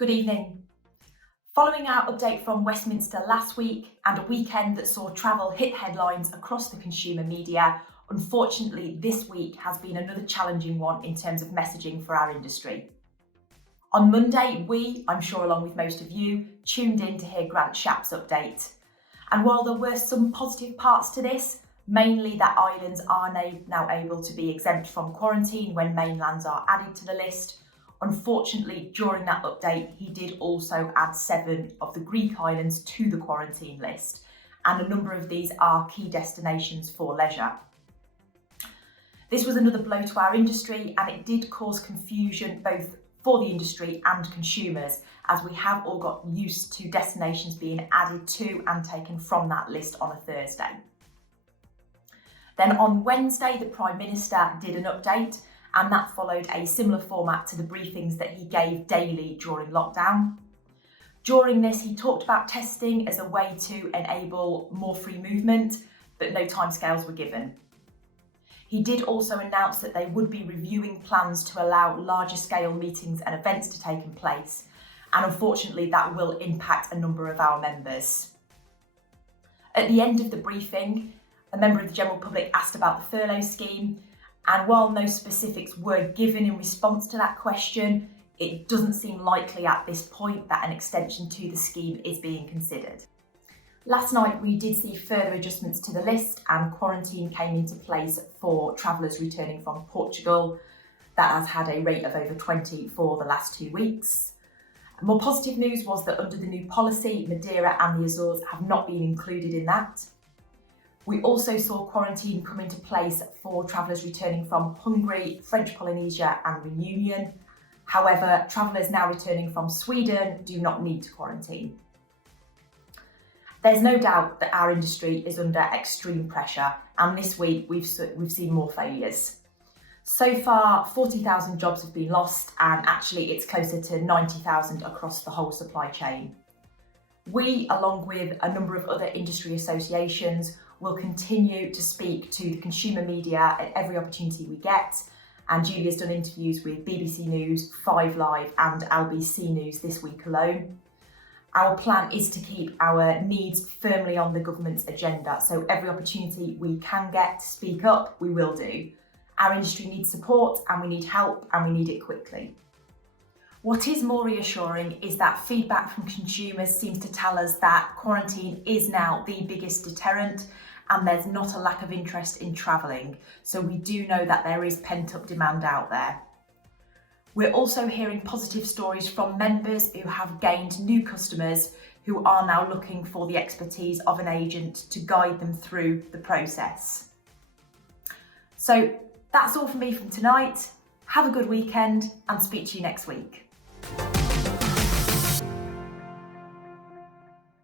Good evening. Following our update from Westminster last week and a weekend that saw travel hit headlines across the consumer media, unfortunately this week has been another challenging one in terms of messaging for our industry. On Monday, I'm sure along with most of you, tuned in to hear Grant Shapps' update. And while there were some positive parts to this, mainly that islands are now able to be exempt from quarantine when mainlands are added to the list, unfortunately, during that update, he did also add 7 of the Greek islands to the quarantine list, and a number of these are key destinations for leisure. This was another blow to our industry, and it did cause confusion both for the industry and consumers, as we have all got used to destinations being added to and taken from that list on a Thursday. Then on Wednesday, the Prime Minister did an update, and that followed a similar format to the briefings that he gave daily during lockdown. During this, he talked about testing as a way to enable more free movement, but no timescales were given. He did also announce that they would be reviewing plans to allow larger scale meetings and events to take place, and unfortunately that will impact a number of our members. At the end of the briefing, a member of the general public asked about the furlough scheme, and while no specifics were given in response to that question, it doesn't seem likely at this point that an extension to the scheme is being considered. Last night we did see further adjustments to the list, and quarantine came into place for travellers returning from Portugal. That has had a rate of over 20 for the last 2 weeks. More positive news was that under the new policy, Madeira and the Azores have not been included in that. We also saw quarantine come into place for travellers returning from Hungary, French Polynesia and Reunion. However, travellers now returning from Sweden do not need to quarantine. There's no doubt that our industry is under extreme pressure, and this week we've seen more failures. So far, 40,000 jobs have been lost, and actually it's closer to 90,000 across the whole supply chain. We, along with a number of other industry associations, will continue to speak to the consumer media at every opportunity we get, and Julia's done interviews with BBC News, 5 Live and LBC News this week alone. Our plan is to keep our needs firmly on the government's agenda, so every opportunity we can get to speak up, we will do. Our industry needs support and we need help, and we need it quickly. What is more reassuring is that feedback from consumers seems to tell us that quarantine is now the biggest deterrent, and there's not a lack of interest in travelling, so we do know that there is pent-up demand out there. We're also hearing positive stories from members who have gained new customers who are now looking for the expertise of an agent to guide them through the process. So that's all from me from tonight. Have a good weekend and speak to you next week.